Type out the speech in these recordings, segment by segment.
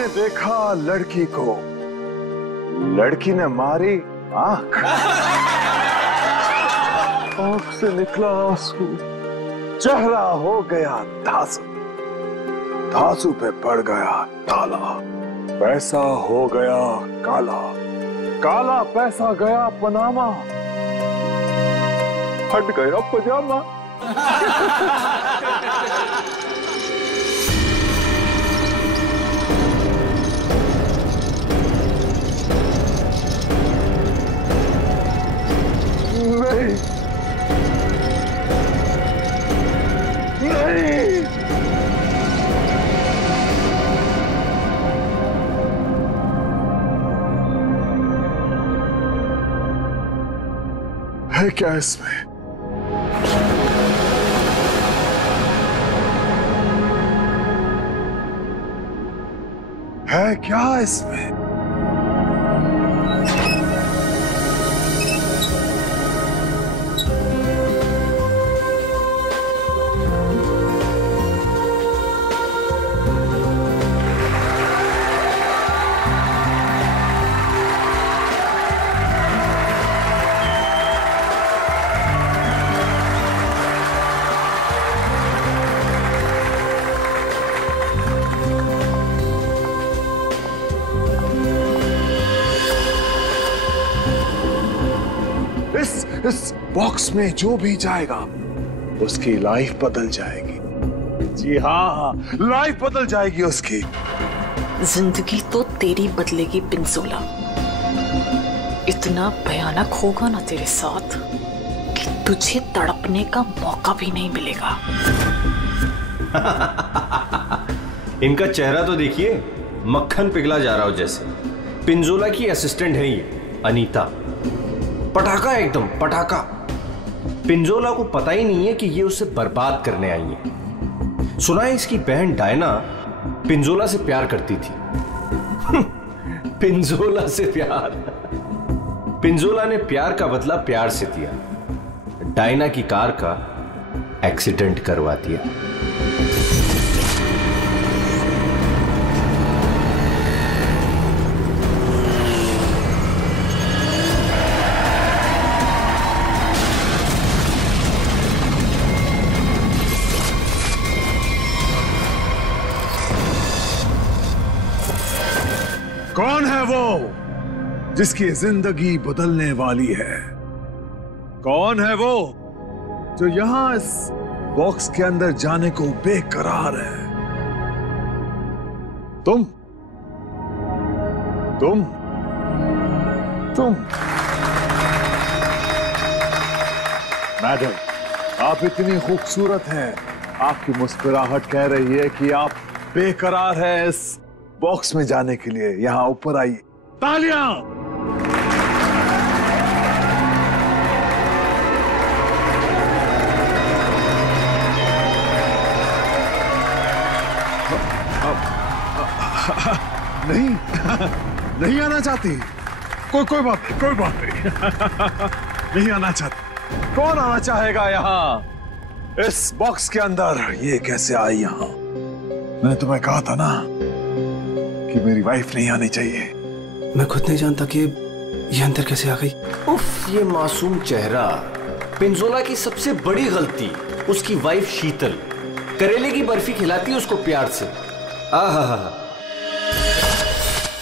ने देखा लड़की को, लड़की ने मारी आंख, आंख से निकला आंसू, चेहरा हो गया धांसू, धांसू पे पड़ गया ताला, पैसा हो गया काला, काला पैसा गया पनामा, फट गया पजामा। नहीं, नहीं, है क्या इसमें? है क्या इसमें? इस बॉक्स में जो भी जाएगा उसकी लाइफ बदल जाएगी। जी हाँ, लाइफ बदल जाएगी उसकी। जिंदगी तो तेरी बदलेगी पिंजोला। इतना भयानक होगा ना तेरे साथ कि तुझे तड़पने का मौका भी नहीं मिलेगा। इनका चेहरा तो देखिए, मक्खन पिघला जा रहा हो जैसे। पिंजोला की असिस्टेंट है ये अनीता। पटाखा, एकदम पटाखा। पिंजोला को पता ही नहीं है कि ये उसे बर्बाद करने आई है। सुना है इसकी बहन डायना पिंजोला से प्यार करती थी। पिंजोला से प्यार। पिंजोला ने प्यार का बदला प्यार से दिया। डायना की कार का एक्सीडेंट करवा दिया। कौन है वो जिसकी जिंदगी बदलने वाली है? कौन है वो जो यहां इस बॉक्स के अंदर जाने को बेकरार है? तुम तुम तुम मैडम, आप इतनी खूबसूरत हैं। आपकी मुस्कुराहट कह रही है कि आप बेकरार हैं इस बॉक्स में जाने के लिए। यहां ऊपर आइए। तालियां! नहीं, नहीं आना चाहती। कोई बात नहीं, कोई बात नहीं। नहीं आना चाहती। कौन आना चाहेगा यहां इस बॉक्स के अंदर? ये कैसे आई यहां? मैंने तुम्हें कहा था ना कि मेरी वाइफ नहीं आनी चाहिए। मैं खुद नहीं जानता कि ये अंदर कैसे आ गई। उफ, ये मासूम चेहरा। पिंजोला की सबसे बड़ी गलती उसकी वाइफ शीतल करेले की बर्फी खिलाती है उसको प्यार से। आहा,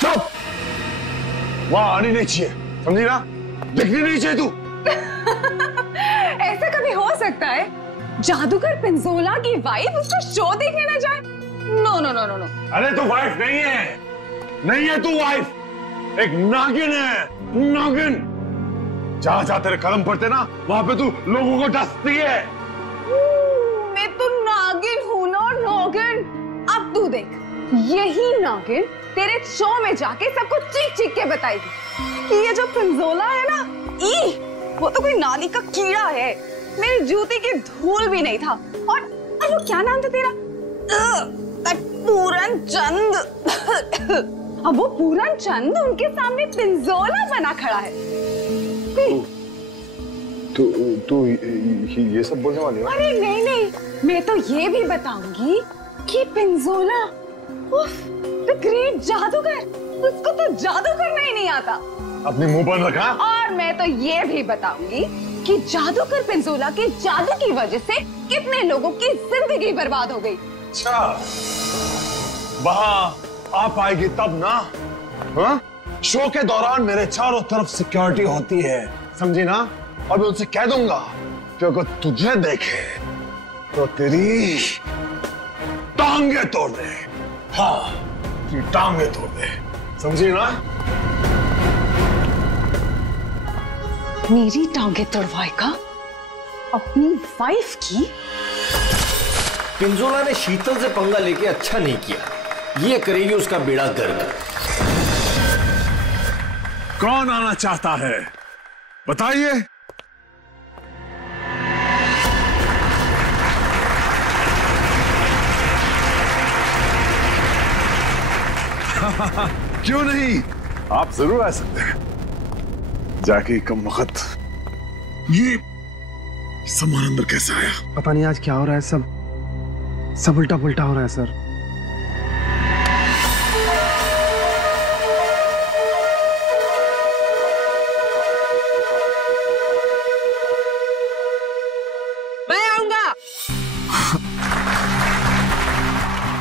चुप! वहां आनी नहीं चाहिए, समझी ना? दिखनी नहीं चाहिए तू। ऐसा कभी हो सकता है जादूगर पिंजोला की वाइफ उसका शो देखने ना जाए? No no no no no. अरे तू वाइफ नहीं है, नहीं है तू वाइफ, एक नागिन है, नागिन। जहां जहां तेरे कदम पड़ते ना वहां पे तू लोगों को डसती है। मैं तो नागिन हूं ना, नागिन। अब तू देख, यही नागिन तेरे शो में जाके सबको चीख चीख के बताएगी कि ये जो पिंजोला है ना, वो तो कोई नाली का कीड़ा है, मेरी जूती की धूल भी नहीं था। और वो क्या नाम था तेरा? पूरन चंद। अब वो पूरन चंद उनके सामने पिंजोला बना खड़ा है। तू ये सब बोलने वाली है? अरे नहीं नहीं, मैं तो ये भी बताऊंगी कि पिंजोला द ग्रेट जादूगर, उसको तो जादू करना ही नहीं आता। अपने मुंह पर रखा। और मैं तो ये भी बताऊंगी कि जादूगर पिंजोला के जादू की वजह से कितने लोगों की जिंदगी बर्बाद हो गई। अच्छा, वहाँ आप आएगी तब ना? हाँ? शो के दौरान मेरे चारों तरफ सिक्योरिटी होती है, समझी ना? और मैं उनसे कह दूंगा कि अगर तुझे देखे तो तेरी टांगे तोड़ दे। हाँ, तेरी टांगे तोड़ दे, समझी ना? मेरी टांगे तोड़वाएगा अपनी वाइफ की? पिंजोला ने शीतल से पंगा लेके अच्छा नहीं किया, ये करेगी उसका बेड़ा गर्क। कौन आना चाहता है बताइए? क्यों नहीं, आप जरूर आ सकते हैं। जाके कम वक्त ये सामान अंदर कैसे आया? पता नहीं आज क्या हो रहा है, सब उल्टा पुल्टा हो रहा है सर। मैं आऊंगा।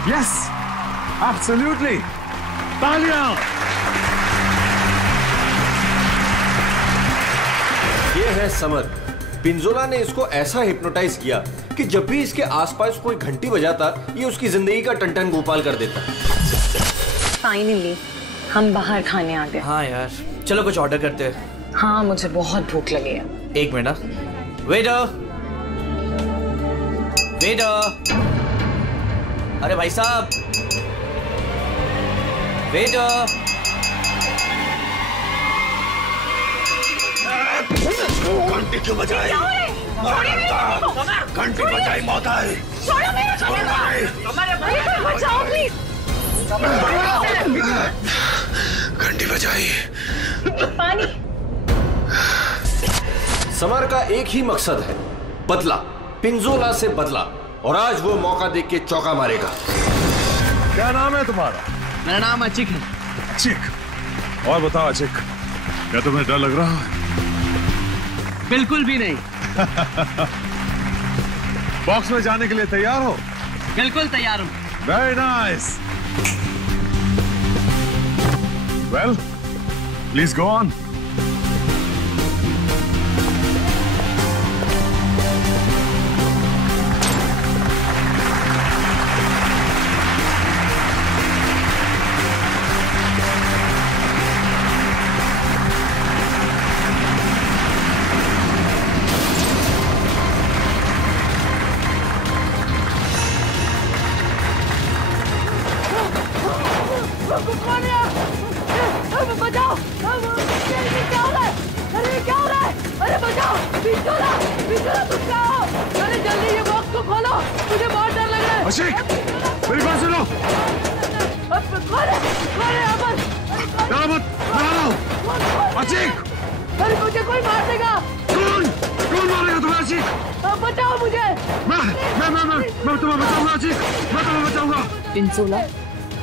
यस, एब्सोल्युटली, तालियां। ये है समर। पिंजोला ने इसको ऐसा हिप्नोटाइज किया कि जब भी इसके आसपास कोई घंटी बजाता, ये उसकी जिंदगी का टन-टन गोपाल कर देता। फाइनली हम बाहर खाने आ गए। हाँ यार, चलो कुछ ऑर्डर करते हैं। हाँ, मुझे बहुत भूख लगी है। एक मिनट। वेटर, वेटर, अरे भाई साहब, वेटर। घंटी क्यों बजाई? घंटी बजाई मौत आई। बचाओ प्लीज। घंटी बजाई। पानी। समर का एक ही मकसद है, बदला, पिंजोला से बदला, और आज वो मौका देख के चौका मारेगा। क्या नाम है तुम्हारा? मेरा नाम अचिक है। अचिक। और बताओ अचिक, क्या तुम्हें डर लग रहा है? बिल्कुल भी नहीं। बॉक्स में जाने के लिए तैयार हो? बिल्कुल तैयार हूँ। Very nice. Well, please go on. बचाओ! ये क्या हो रहा है? अरे क्या हो रहा है? अरे बचाओ! पिंजोला! पिंजोला तुम क्या हो? अरे जल्दी ये बॉक्स को खोलो! मुझे बहुत डर लग रहा है। अशिक, मेरी बात सुनो। खोले! खोले अमन! डरो मत, मैं आ रहा हूँ। अशिक! अरे मुझे कोई मार देगा! कौन मारेगा तुम्हें अशिक? बचाओ मुझे! मैं तुम्हें बचाऊंगा अशिक, मैं तुम्हें बचाऊंगा। पिंजोला,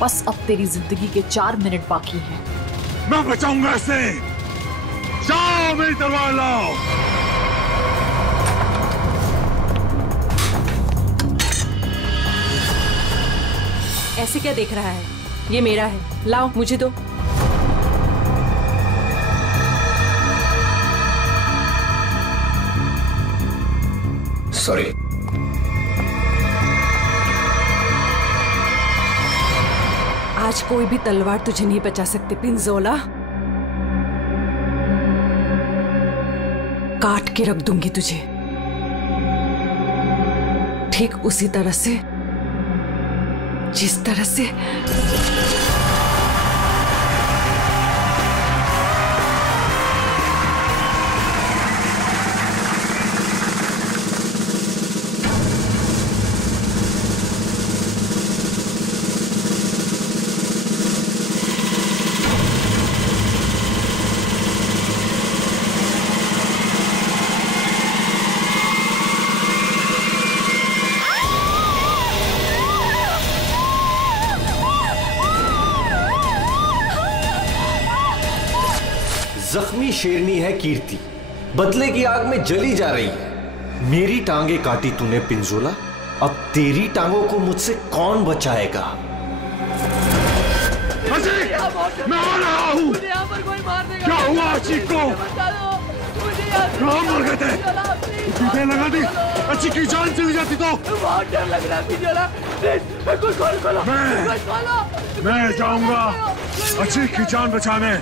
बस अब तेरी जिंदगी के 4 मिनट बाकी हैं। मैं बचाऊंगा इसे। जाओ मेरी तलवार लाओ। ऐसे क्या देख रहा है? ये मेरा है, लाओ मुझे दो। सॉरी। आज कोई भी तलवार तुझे नहीं बचा सकती पिंजोला। काट के रख दूंगी तुझे, ठीक उसी तरह से जिस तरह से जख्मी शेरनी है कीर्ति, बदले की आग में जली जा रही है। मेरी टांगे काटी तूने पिंजोला, अब तेरी टांगों को मुझसे कौन बचाएगा? मैं आ रहा हूँ। क्या हुआ अचीक को? कहाँ मर गए थे? टूटे लगा दी, अच्छी की जान चली जाती तो। बहुत डर लग रहा है पिंजोला, प्लीज खोलो। मैं जाऊंगा अच्छी की जान बचाने।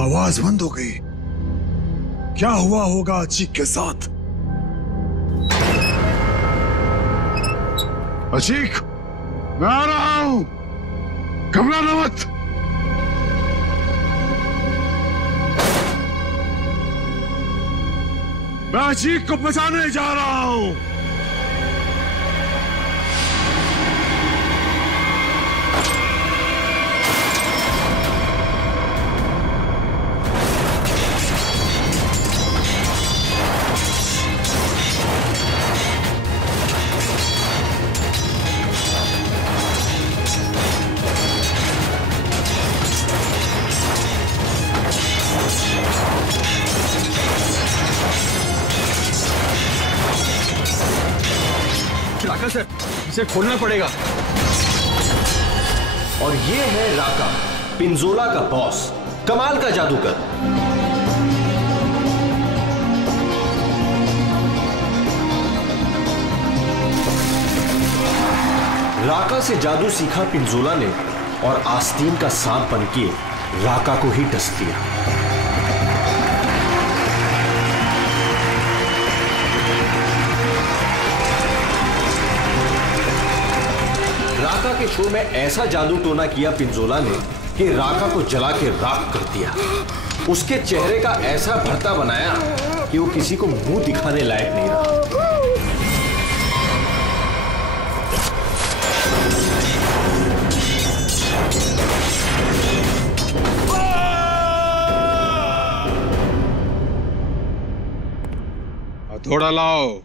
आवाज बंद हो गई। क्या हुआ होगा अचीक के साथ? अचीक, मैं आ रहा हूं, घबराना मत। मैं अचीक को बचाने जा रहा हूं। सर, इसे खोलना पड़ेगा। और ये है राका, पिंजोला का बॉस, कमाल का जादूगर। राका से जादू सीखा पिंजोला ने और आस्तीन का सांप बनके राका को ही डस दिया। राका के शो में ऐसा जादू टोना किया पिंजोला ने कि राका को जला के राख कर दिया। उसके चेहरे का ऐसा भरता बनाया कि वो किसी को मुंह दिखाने लायक नहीं रहा। हथौड़ा लाओ।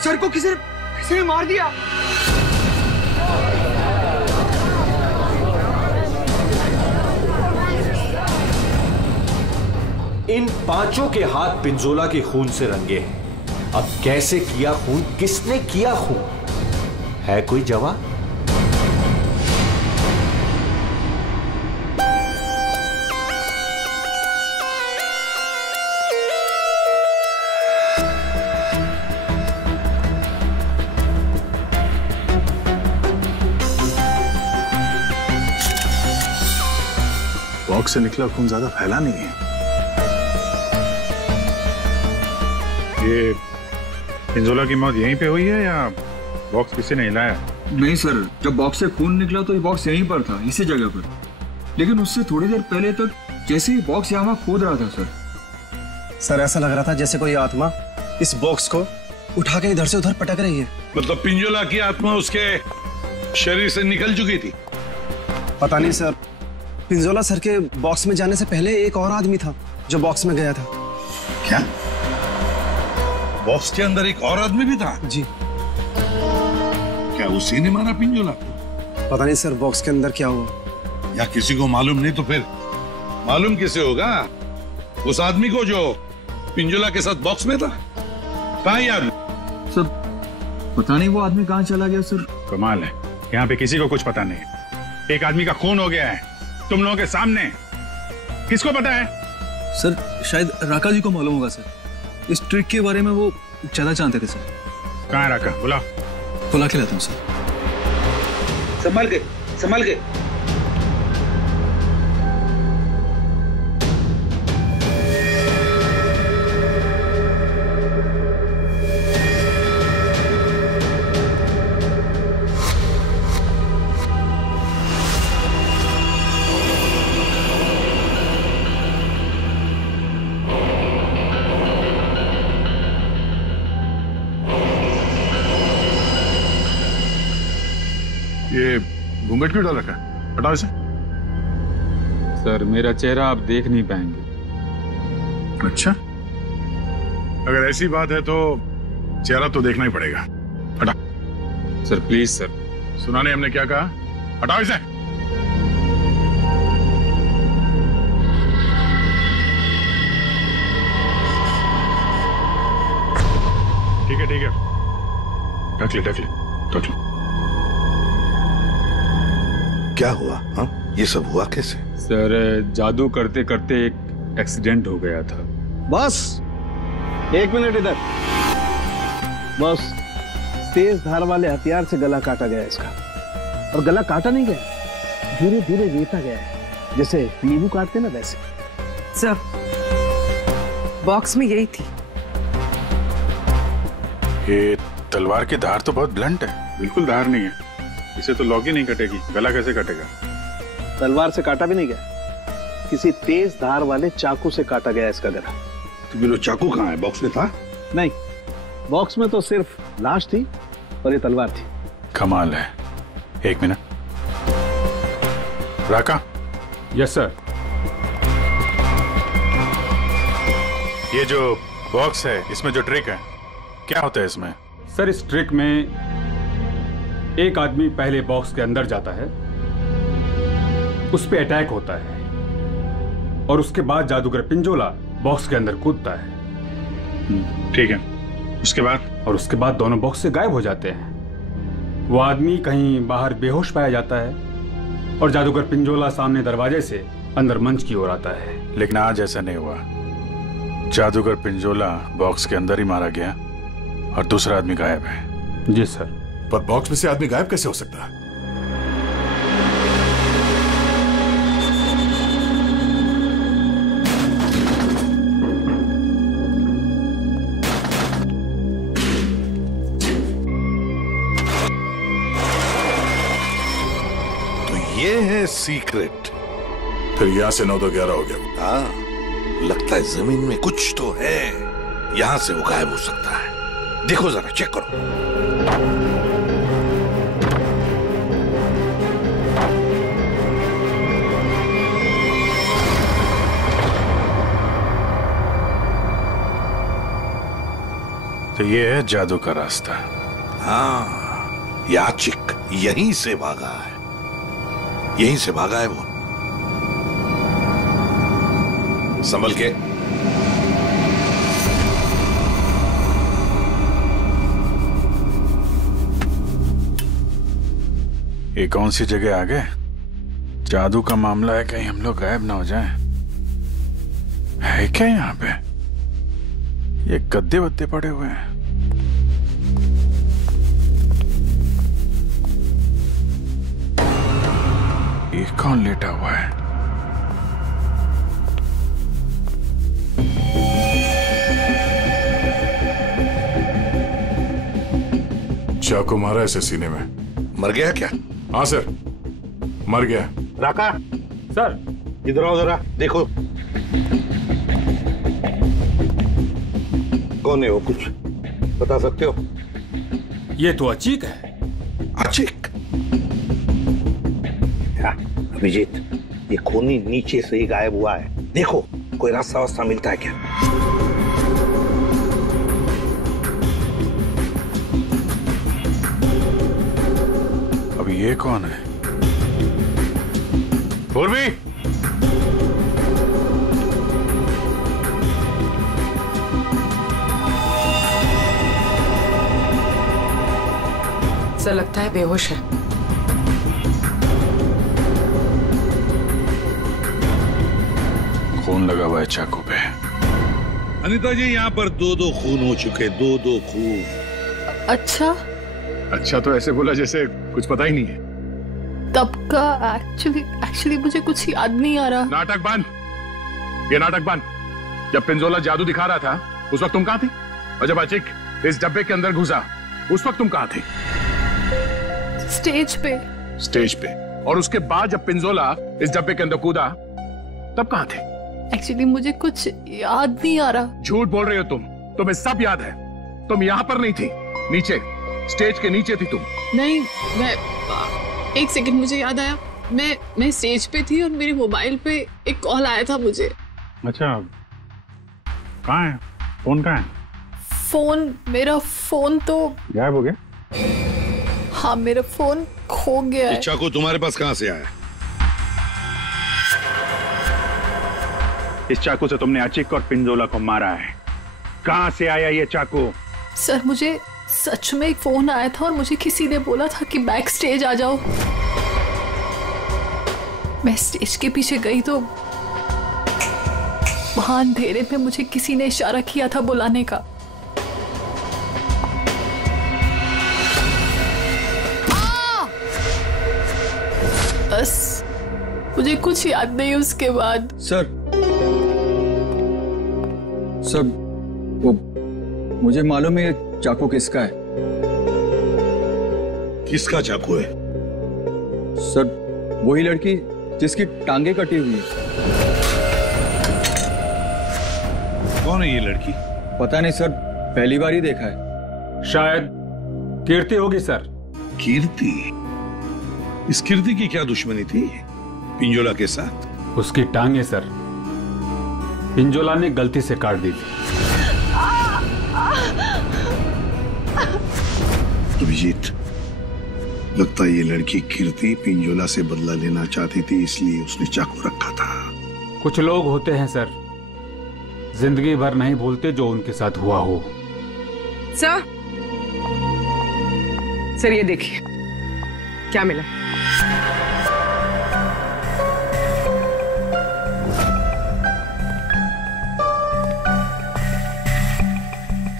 सर को किसी ने मार दिया। इन पांचों के हाथ पिंजोला के खून से रंगे हैं। अब कैसे किया खून, किसने किया खून, है कोई जवाब? बॉक्स से निकला खून ज्यादा फैला नहीं है। ये पिंजोला की मौत यहीं पे हुई है या बॉक्स किसी ने हिलाया? नहीं सर, जब बॉक्स से खून निकला तो ये बॉक्स यहीं पर था, इसी जगह पर। लेकिन उससे थोड़ी देर पहले तक जैसे ही बॉक्स यहाँ खोद रहा था सर, ऐसा लग रहा था जैसे कोई आत्मा इस बॉक्स को उठा के इधर से उधर पटक रही है। मतलब पिंजोला की आत्मा उसके शरीर से निकल चुकी थी? पता नहीं सर, पिंजोला सर के बॉक्स में जाने से पहले एक और आदमी था जो बॉक्स में गया था। क्या बॉक्स के अंदर एक और आदमी भी था? जी। क्या उसी ने मारा पिंजोला? पता नहीं सर, बॉक्स के अंदर क्या हुआ। या किसी को मालूम नहीं तो फिर मालूम किसे होगा? उस आदमी को जो पिंजोला के साथ बॉक्स में था। कहाँ ये आदमी? सर पता नहीं वो आदमी कहाँ चला गया सर। कमाल है, यहाँ पे किसी को कुछ पता नहीं। एक आदमी का खून हो गया है तुम लोगों के सामने, किसको पता है? सर शायद राका जी को मालूम होगा सर, इस ट्रिक के बारे में वो ज्यादा जानते थे सर। कहाँ है राका? बुला के लाता हूँ सर। संभल के, संभल के। ये घूंघट क्यों डाल रखा है? हटाओ इसे। सर मेरा चेहरा आप देख नहीं पाएंगे। अच्छा, अगर ऐसी बात है तो चेहरा तो देखना ही पड़ेगा। हटा। Sir please sir. सुना नहीं हमने क्या कहा? हटाओ इसे। ठीक है ठीक है, ढक ले ढक ले ढक ले। क्या हुआ? हाँ, ये सब हुआ कैसे? सर जादू करते करते एक एक्सीडेंट हो गया था। बस 1 मिनट इधर। बस तेज धार वाले हथियार से गला काटा गया इसका, और गला काटा नहीं गया, धीरे धीरे रेता गया है, जैसे नींबू काटते ना वैसे। सर बॉक्स में यही थी। ये तलवार की धार तो बहुत ब्लंट है। बिल्कुल धार नहीं है, इसे तो लॉक ही नहीं कटेगी। गला कैसे कटेगा? तलवार से काटा भी नहीं गया, किसी तेज धार वाले चाकू से काटा गया इसका गला। तो वो चाकू कहाँ है? बॉक्स में था? नहीं, बॉक्स में तो सिर्फ लाश थी और ये तलवार थी। कमाल है। 1 मिनट। राका। Yes sir. ये जो बॉक्स है, इसमें जो ट्रिक है, क्या होता है इसमें? सर इस ट्रिक में एक आदमी पहले बॉक्स के अंदर जाता है, उस पे अटैक होता है, और उसके बाद जादूगर पिंजोला बॉक्स के अंदर कूदता है। ठीक है, उसके बाद? और उसके बाद दोनों बॉक्स से गायब हो जाते हैं। वो आदमी कहीं बाहर बेहोश पाया जाता है, और जादूगर पिंजोला सामने दरवाजे से अंदर मंच की ओर आता है। लेकिन आज ऐसा नहीं हुआ। जादूगर पिंजोला बॉक्स के अंदर ही मारा गया और दूसरा आदमी गायब है। जी सर। पर बॉक्स में से आदमी गायब कैसे हो सकता है? तो ये है सीक्रेट। फिर यहाँ से 9 तो 11 हो गया। हाँ, लगता है जमीन में कुछ तो है, यहां से वो गायब हो सकता है। देखो जरा, चेक करो। तो ये है जादू का रास्ता। हाँ, याचिक यहीं से भागा है, यहीं से भागा है वो। संभल के। ये कौन सी जगह आ गए? जादू का मामला है, कहीं हम लोग गायब ना हो जाएं। है क्या यहाँ पे? ये गद्दे वद्दे पड़े हुए हैं। ये कौन लेटा हुआ है? चाकू मारा ऐसे सीने में। मर गया क्या? हाँ सर, मर गया। राका सर, इधर आओ जरा, देखो कौन है वो, कुछ बता सकते हो? ये तो अचीक है। अचीक? अभिजीत, ये खूनी नीचे से ही गायब हुआ है। देखो कोई रास्ता वास्ता मिलता है क्या? अब ये कौन है? पूर्वी, सर लगता है बेहोश है। खून लगा हुआ है चाकू पे। अनीता जी, यहाँ पर 2-2 खून हो चुके, 2-2 खून। अच्छा, अच्छा तो ऐसे बोला जैसे कुछ पता ही नहीं है। तब का एक्चुअली मुझे कुछ याद नहीं आ रहा। नाटक बंद, ये नाटक बंद। जब पिंजोला जादू दिखा रहा था उस वक्त तुम कहाँ थी? और जब अचिक इस डब्बे के अंदर घुसा उस वक्त तुम कहाँ थी? स्टेज पे। स्टेज पे। और उसके बाद जब पिंजोला इस डब्बे के अंदर कूदा तब कहाँ थे? एक्चुअली मुझे कुछ याद नहीं आ रहा। झूठ बोल रहे हो तुम, तुम्हें सब याद है। तुम यहाँ पर नहीं थी, नीचे स्टेज के नीचे थी तुम। नहीं, मैं एक सेकंड, मुझे याद आया, मैं स्टेज पे थी और मेरे मोबाइल पे एक कॉल आया था मुझे। अच्छा, कहाँ है फोन? कहाँ है फोन? मेरा फोन तो गायब हो गया। हाँ, मेरा फोन खो गया है। चाकू तुम्हारे पास कहाँ से आया? इस चाकू से तुमने अचिक और पिंजोला को मारा है। कहाँ से आया ये चाकू? सर, मुझे सच में एक फोन आया था और मुझे किसी ने बोला था कि बैक स्टेज आ जाओ। मैं स्टेज के पीछे गई तो वहां अंधेरे में मुझे किसी ने इशारा किया था बुलाने का। बस मुझे कुछ याद नहीं उसके बाद। सर वो मुझे मालूम है ये चाकू किसका है। किसका चाकू है? सर वही लड़की जिसकी टांगे कटी हुई है। कौन है ये लड़की? पता नहीं सर, पहली बार ही देखा है। शायद कीर्ति होगी सर। कीर्ति? इस कीर्ति की क्या दुश्मनी थी पिंजोला के साथ? उसकी टांगे सर पिंजोला ने गलती से काट दी थी। अभिजीत, लगता है ये लड़की कीर्ति पिंजोला से बदला लेना चाहती थी, इसलिए उसने चाकू रखा था। कुछ लोग होते हैं सर, जिंदगी भर नहीं भूलते जो उनके साथ हुआ हो। सर ये देखिए क्या मिला।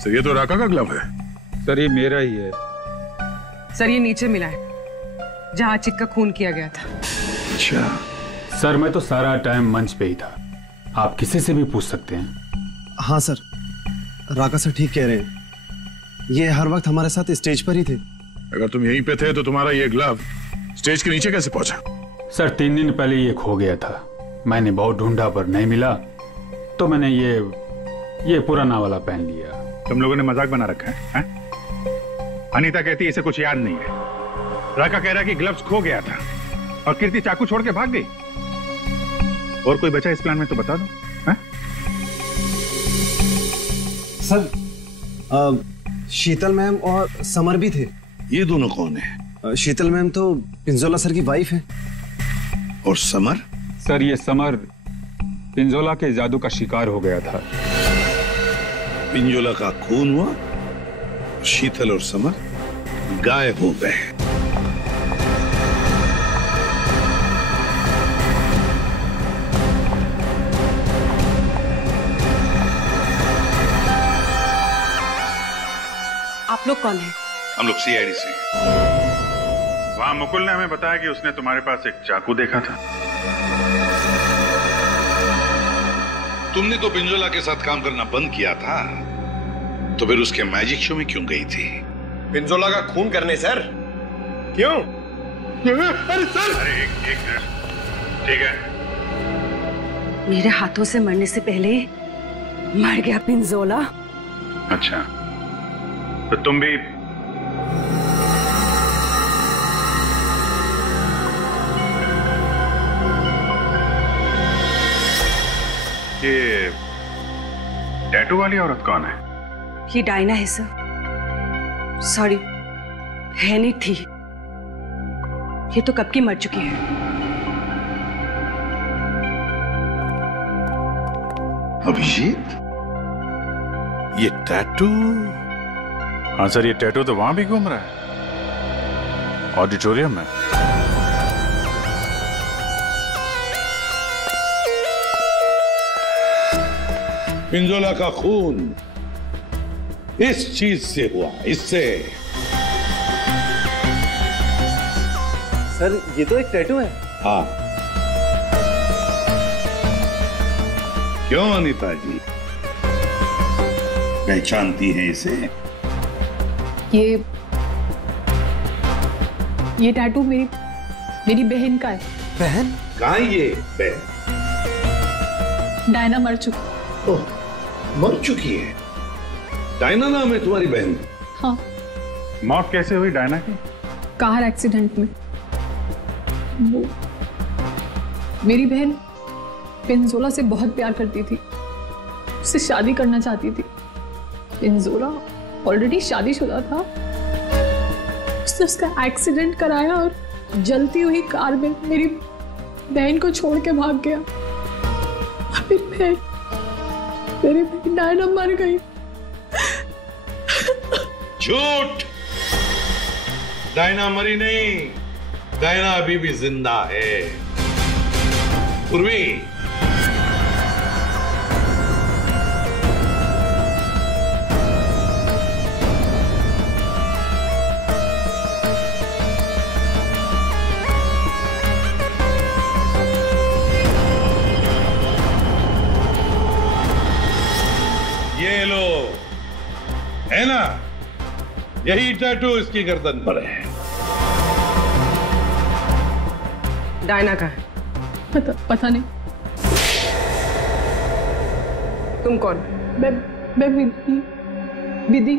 सर ये तो राका का ग्लव है। सर ये मेरा ही है। सर ये नीचे मिला है जहां अचिक का खून किया गया था। अच्छा सर, मैं तो सारा टाइम मंच पे ही था, आप किसी से भी पूछ सकते हैं। हाँ सर, राका सर ठीक कह रहे हैं, ये हर वक्त हमारे साथ स्टेज पर ही थे। अगर तुम यहीं पे थे तो तुम्हारा ये ग्लव स्टेज के नीचे कैसे पहुंचा? सर 3 दिन पहले ये खो गया था, मैंने बहुत ढूंढा पर नहीं मिला, तो मैंने ये पुराना वाला पहन लिया। तुम लोगों ने मजाक बना रखा है? अनीता कहती है इसे कुछ याद नहीं है, राका कह रहा कि ग्लव्स खो गया था और कीर्ति चाकू छोड़ के भाग गई। और कोई बचा इस प्लान में तो बता दो। सर शीतल मैम और समर भी थे। ये दोनों कौन है? शीतल मैम तो पिंजोला सर की वाइफ है। और समर? सर ये समर पिंजोला के जादू का शिकार हो गया था। पिंजोला का खून हुआ, शीतल और समर गायब हो गए। आप लोग कौन हैं? हम लोग सीआईडी से। वहां मुकुल ने हमें बताया कि उसने तुम्हारे पास एक चाकू देखा था। तुमने तो पिंजोला के साथ काम करना बंद किया था, तो फिर उसके मैजिक शो में क्यों गई थी? पिंजोला का खून करने सर। क्यों? अरे सर! अरे एक मिनट, ठीक है। मेरे हाथों से मरने से पहले मर गया पिंजोला। अच्छा, तो तुम भी ये टैटू वाली औरत कौन है? ये डायना है सर। सॉरी, है नहीं थी, ये तो कब की मर चुकी है। अभिजीत, ये टैटू? हाँ सर, ये टैटू तो वहां भी घूम रहा है, ऑडिटोरियम में। पिंजोला का खून इस चीज से हुआ, इससे। सर ये तो एक टैटू है। हाँ, क्यों अनीता जी, पहचानती हैं इसे? ये टैटू मेरी बहन का है। बहन? कहाँ है ये बहन? डायना मर चुकी। ओह, मर चुकी है? डायना नाम है तुम्हारी बहन? हाँ। मौत कैसे हुई डायना की? कार एक्सीडेंट में। वो मेरी बहन पिंजोला से बहुत प्यार करती थी, उससे शादी करना चाहती थी। पिंजोला ऑलरेडी शादीशुदा था। उसने उसका एक्सीडेंट कराया और जलती हुई कार में मेरी बहन को छोड़ के भाग गया। मेरी बहन डायना मर गई। झूठ! डायना मरी नहीं, डायना अभी भी जिंदा है। पूर्वी, ये लो, है ना? यही टैटू इसकी गर्दन पर है। डायना का है? पता नहीं। तुम कौन? मैं विधि।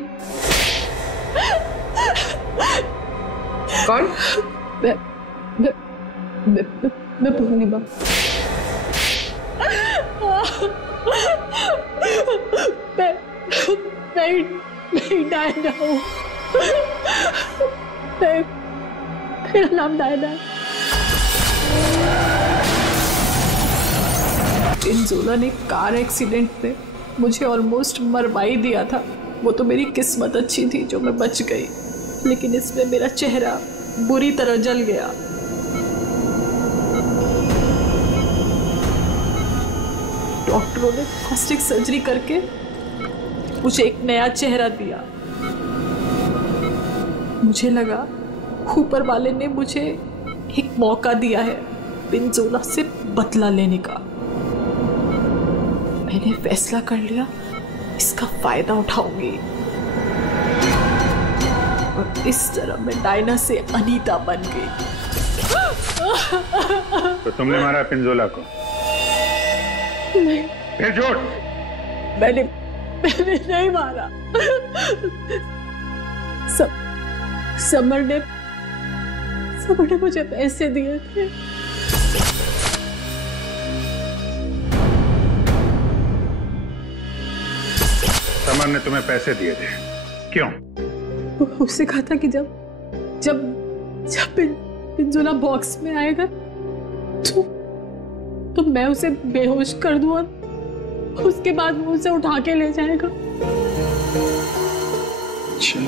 कौन? मैं पूर्णिमा। मैं डायना हूँ। मेरा नाम डायना है। पिंजोला ने कार एक्सीडेंट में मुझे ऑलमोस्ट मरवा ही दिया था। वो तो मेरी किस्मत अच्छी थी जो मैं बच गई, लेकिन इसमें मेरा चेहरा बुरी तरह जल गया। डॉक्टरों ने प्लास्टिक सर्जरी करके मुझे एक नया चेहरा दिया। मुझे लगा ऊपर वाले ने मुझे एक मौका दिया है पिंजोला से बदला लेने का। मैंने फैसला कर लिया, इसका फायदा उठाऊंगी और इस तरह मैं डायना से अनीता बन गई। तो तुमने मारा पिंजोला को? नहीं। फिर झूठ? मैंने नहीं मारा। समर ने मुझे पैसे दिए थे। समर ने तुम्हें पैसे दिए थे? क्यों? उससे कहा था कि जब पिंजोला बॉक्स में आएगा तो मैं उसे बेहोश कर दूं और उसके बाद वो उसे उठा के ले जाएगा। अच्छा,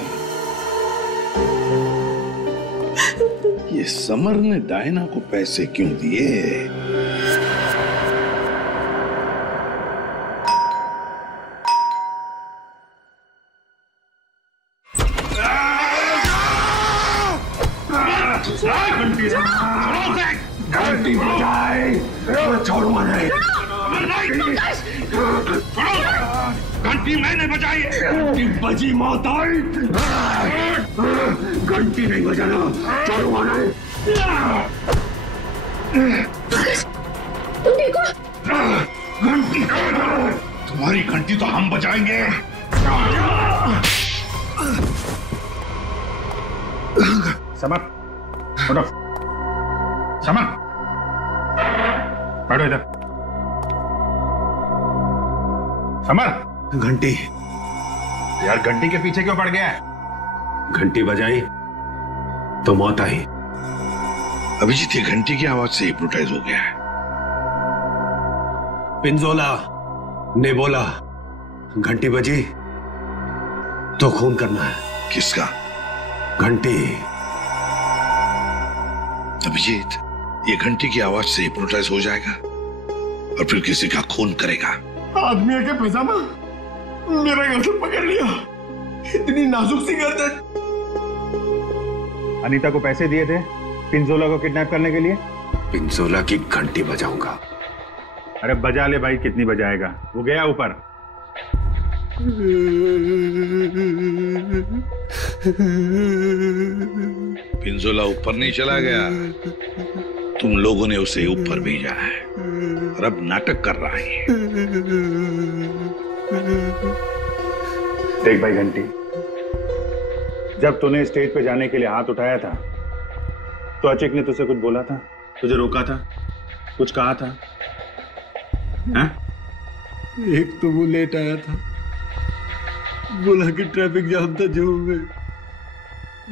ये समर ने डायना को पैसे क्यों दिए? घंटी बजाए, छोड़ूंगा नहीं। घंटी मैंने बजाई है। घंटी बजी, मौत आई। घंटी नहीं बजाना, छोड़ूंगा नहीं। तुम देखो, घंटी तुम्हारी घंटी तो हम बजाएंगे। समर, उठो। समर, बैठो इधर। समर, घंटी यार घंटी के पीछे क्यों पड़ गया है? घंटी बजाई तो मौत आई। अभिजीत ये घंटी की आवाज से हिप्नोटाइज हो गया है। पिंजोला ने बोला घंटी बजी तो खून करना है। किसका? घंटी। अभिजीत ये घंटी की आवाज से हिप्नोटाइज हो जाएगा और फिर किसी का खून करेगा। आदमी के पैजामा मेरा गर्दन पकड़ लिया, इतनी नाजुक सी गर्दन। अनीता को पैसे दिए थे पिंजोला को किडनैप करने के लिए? पिंजोला की घंटी बजाऊंगा। अरे बजा ले भाई, कितनी बजाएगा? वो गया ऊपर। पिंजोला ऊपर नहीं चला गया, तुम लोगों ने उसे ऊपर भेजा है और अब नाटक कर रहा है। देख भाई घंटी, जब तूने स्टेज पे जाने के लिए हाथ उठाया था तो अचिक ने तुझसे कुछ बोला था? तुझे रोका था, कुछ कहा था? हैं? एक तो वो लेट आया था, बोला कि ट्रैफिक जाम था जू में,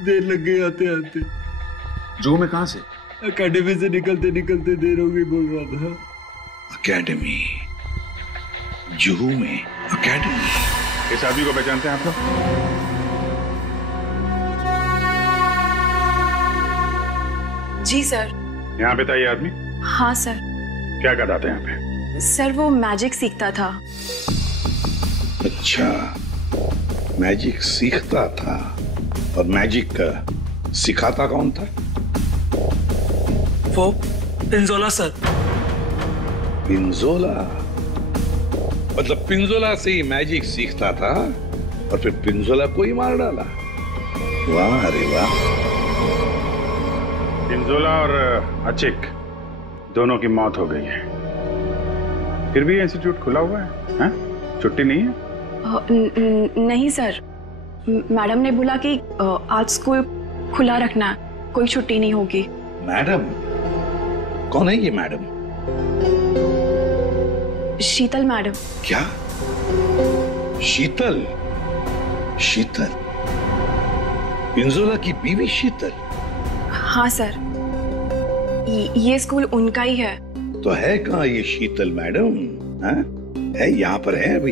देर लग गई आते आते। जू में कहां से? एकेडमी से निकलते निकलते देर हो गई बोल रहा था। एकेडमी? जुहू में एकेडमी? इस आदमी को पहचानते हैं आप लोग? जी सर। यहाँ पे था ये आदमी? हाँ सर। क्या करता था यहाँ पे? सर वो मैजिक सीखता था। अच्छा, मैजिक सीखता था। और मैजिक सिखाता कौन था? वो पिंजोला सर। पिंजोला? मतलब पिंजोला से ही मैजिक सीखता था और फिर पिंजोला को ही मार डाला? वाह अरे वाह। पिंजोला और अचिक दोनों की मौत हो गई है, फिर भी इंस्टीट्यूट खुला हुआ है, हैं? छुट्टी नहीं है? नहीं सर, मैडम ने बोला कि आज स्कूल खुला रखना है, कोई छुट्टी नहीं होगी। मैडम? कौन है ये मैडम? शीतल मैडम। क्या? शीतल? शीतल? पिंजोला की बीवी शीतल? हाँ सर, ये स्कूल उनका ही है। तो है कहाँ ये शीतल मैडम? है यहाँ पर है अभी?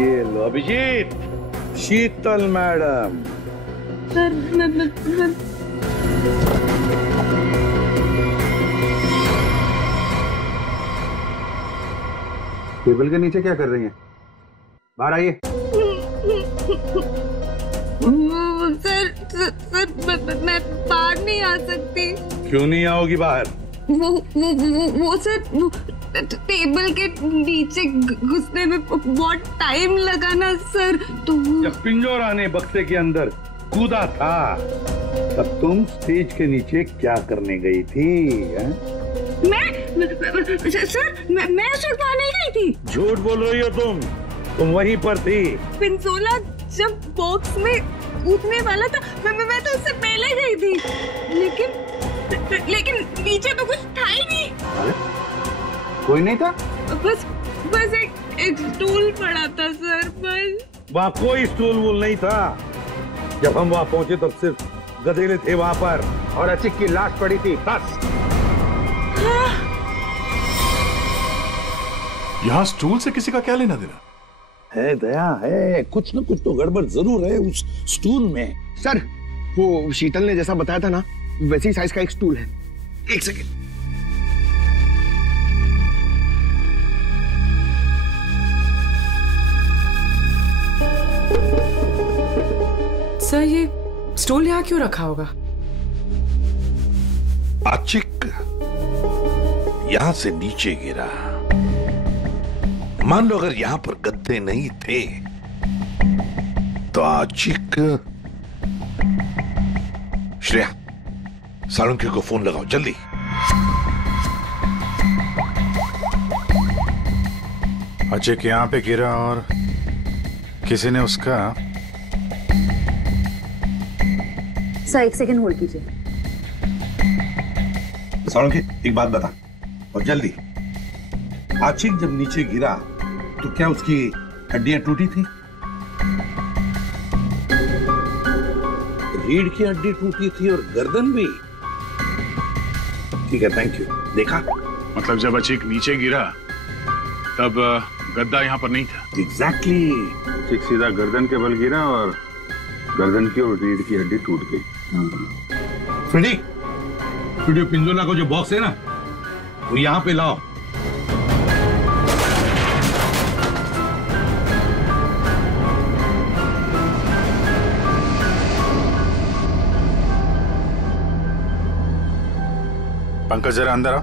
ये लो अभिजीत, शीतल मैडम। टेबल के नीचे क्या कर रही हैं? बाहर आइए। सर मैं बाहर नहीं आ सकती। क्यों नहीं आओगी बाहर? वो सर टेबल के नीचे घुसने में बहुत टाइम लगा ना सर, तो जब पिंजोरा ने बक्से के अंदर कूदा था तब तुम स्टेज के नीचे क्या करने गई थी? मैं सुरपा नहीं गई थी। झूठ बोल रही हो तुम वहीं पर थी। पिंजोला जब बॉक्स में कूदने वाला था मैं तो उससे पहले गई थी, लेकिन नीचे तो कुछ था ही नहीं। अरे? कोई नहीं था? बस एक स्टूल पड़ा था सर, बस। वहाँ कोई स्टूल वूल नहीं था। जब हम वहाँ पहुँचे तब सिर्फ गधेले थे वहाँ पर और अचिक की लाश पड़ी थी, बस। यहाँ स्टूल से किसी का क्या लेना देना? है दया, है कुछ न कुछ तो गड़बड़ जरूर है उस स्टूल में। सर, वो शीतल ने जैसा बताया था ना, वैसी साइज का एक स्टूल है। एक सेकंड। सर, ये स्टूल यहाँ क्यों रखा होगा? अचिक यहां से नीचे गिरा। मान लो अगर यहां पर गद्दे नहीं थे तो अचिक। श्रेया, सालुंके को फोन लगाओ जल्दी। अचिक यहाँ पे गिरा और किसी ने उसका। सर, एक सेकंड होल्ड कीजिए। सालुंके, एक बात बता और जल्दी। आशिक जब नीचे गिरा तो क्या उसकी हड्डियां टूटी थी? रीढ़ की हड्डी टूटी थी और गर्दन भी। ठीक है, थैंक यू। देखा? मतलब जब अचिक नीचे गिरा तब गद्दा यहाँ पर नहीं था। एग्जैक्टली। अचिक सीधा गर्दन के बल गिरा और गर्दन की और रीढ़ की हड्डी टूट गई। फ्रेडी, स्टूडियो पिंजोला को जो बॉक्स है ना, वो यहाँ पे लाओ। पंकज, जरा अंदर आओ।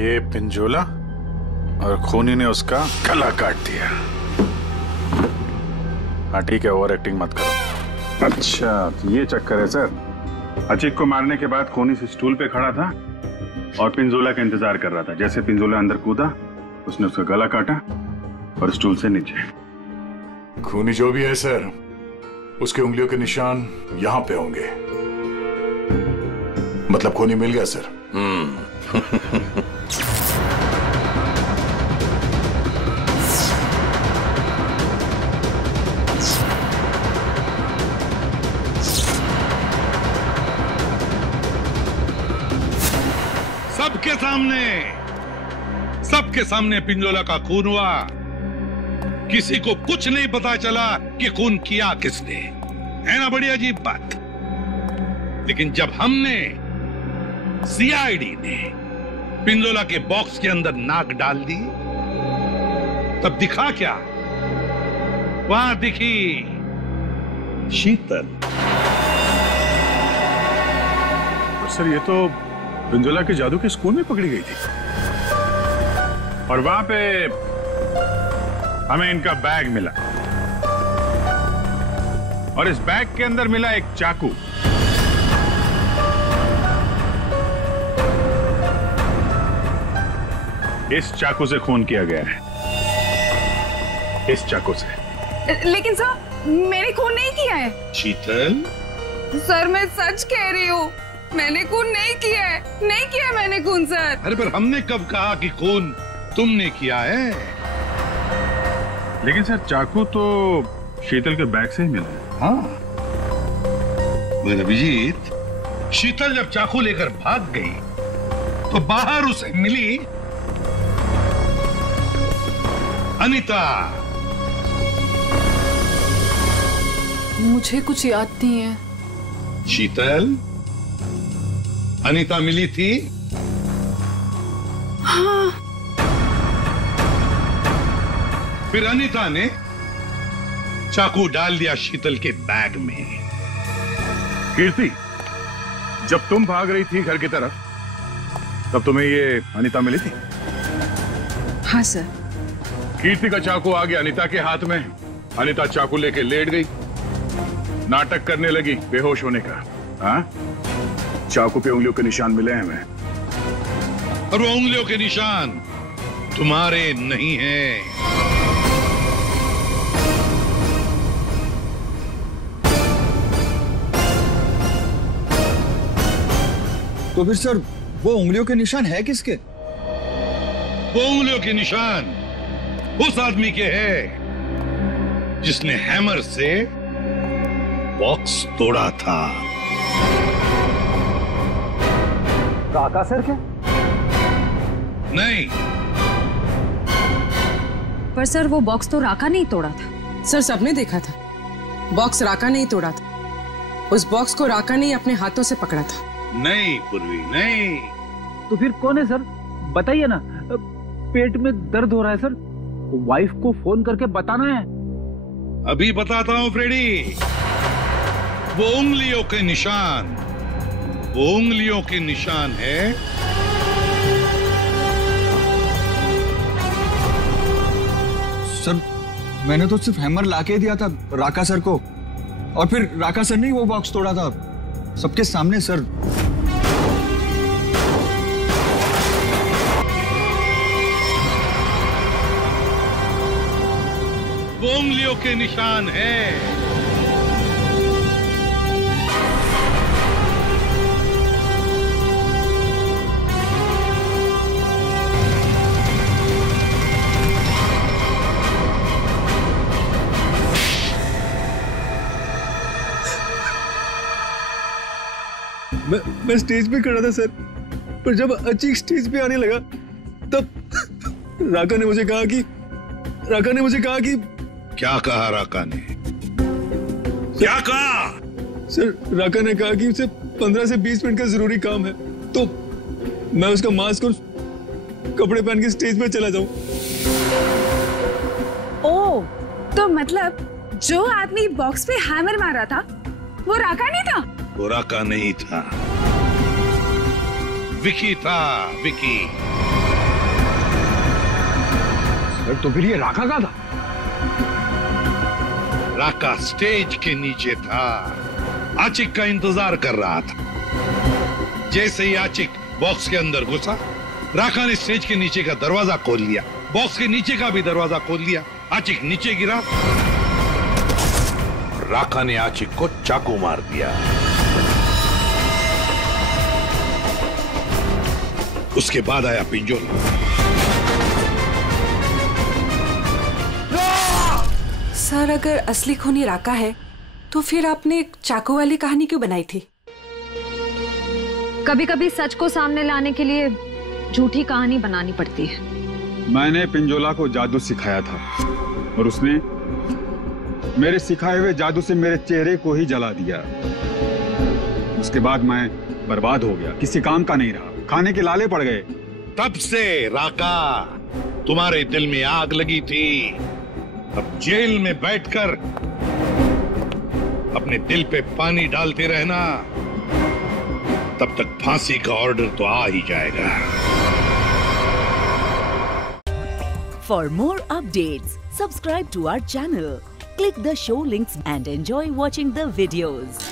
ये पिंजोला और खूनी ने उसका गला काट दिया। हाँ ठीक है, ओवर एक्टिंग मत करो। अच्छा तो ये चक्कर है सर। अचिक को मारने के बाद खूनी से स्टूल पे खड़ा था और पिंजोला का इंतजार कर रहा था। जैसे पिंजोला अंदर कूदा, उसने उसका गला काटा और स्टूल से नीचे। खूनी जो भी है सर, उसके उंगलियों के निशान यहां पे होंगे। मतलब खूनी मिल गया सर। सबके सामने पिंजोला का खून हुआ। किसी को कुछ नहीं पता चला कि खून किया किसने। है ना बड़ी अजीब बात। लेकिन जब हमने सीआईडी ने पिंजोला के बॉक्स के अंदर नाक डाल दी, तब दिखा क्या? वहां दिखी शीतल। सर ये तो पिंजोला के जादू के स्कूल में पकड़ी गई थी और वहां पे हमें इनका बैग मिला और इस बैग के अंदर मिला एक चाकू। इस चाकू से खून किया गया है, इस चाकू से। लेकिन सर मैंने खून नहीं किया है। शीतल, सर मैं सच कह रही हूँ, मैंने खून नहीं किया है, नहीं किया है मैंने खून सर। अरे पर हमने कब कहा कि खून तुमने किया है? लेकिन सर चाकू तो शीतल के बैग से ही मिला है। हाँ मगर अभिजीत, शीतल जब चाकू लेकर भाग गई तो बाहर उसे मिली अनीता। मुझे कुछ याद नहीं है। शीतल, अनीता मिली थी? हाँ। फिर अनीता ने चाकू डाल दिया शीतल के बैग में। कीर्ति, जब तुम भाग रही थी घर की तरफ, तब तुम्हें ये अनीता मिली थी? हाँ सर। कीर्ति का चाकू आ गया अनीता के हाथ में। अनीता चाकू लेके लेट गई, नाटक करने लगी बेहोश होने का। हाँ, चाकू पे उंगलियों के निशान मिले हैं हमें। और वो उंगलियों के निशान तुम्हारे नहीं हैं। तो फिर सर वो उंगलियों के निशान है किसके? वो उंगलियों के निशान उस आदमी के हैं जिसने हैमर से बॉक्स तोड़ा था। राका सर क्या? नहीं। पर सर वो बॉक्स तो राका नहीं तोड़ा था। सर सबने देखा था, बॉक्स राका नहीं तोड़ा था। उस बॉक्स को राका ने अपने हाथों से पकड़ा था। नहीं पूर्वी, नहीं। तो फिर कौन है सर? बताइए ना। पेट में दर्द हो रहा है सर, वाइफ को फोन करके बताना है। अभी बताता हूं फ्रेडी। वो उंगलियों के निशान, वो उंगलियों के निशान है सर। मैंने तो सिर्फ हैमर लाके दिया था राका सर को, और फिर राका सर ने वो बॉक्स तोड़ा था सबके सामने सर। वो उंगलियों के निशान है। मैं स्टेज पे खड़ा था सर, पर जब अचीक स्टेज पे आने लगा तब राका ने मुझे कहा कि क्या कहा राका ने? क्या कहा? सर राका ने कहा कि उसे 15 से 20 मिनट का जरूरी काम है, तो मैं उसका मास्क और कपड़े पहन के स्टेज पे चला जाऊं। ओ, तो मतलब जो आदमी बॉक्स पे हैमर मारा था वो राका नहीं था? वो राका नहीं था, विकी था, विकी। सर तो फिर ये राका का था? राका स्टेज के नीचे था, आचिक का इंतजार कर रहा था। जैसे ही आचिक बॉक्स के अंदर घुसा, राका ने स्टेज के नीचे का दरवाजा खोल लिया, बॉक्स के नीचे का भी दरवाजा खोल लिया। आचिक नीचे गिरा और राका ने आचिक को चाकू मार दिया। उसके बाद आया पिंजोला। सर, अगर असली खूनी राका है तो फिर आपने एक चाकू वाली कहानी क्यों बनाई थी? कभी कभी सच को सामने लाने के लिए झूठी कहानी बनानी पड़ती है। मैंने पिंजोला को जादू सिखाया था और उसने मेरे सिखाए हुए जादू से मेरे चेहरे को ही जला दिया। उसके बाद मैं बर्बाद हो गया, किसी काम का नहीं रहा, खाने के लाले पड़ गए। तब से राका तुम्हारे दिल में आग लगी थी। अब जेल में बैठकर अपने दिल पे पानी डालते रहना, तब तक फांसी का ऑर्डर तो आ ही जाएगा। For more updates, subscribe to our channel, click the show links and enjoy watching the videos.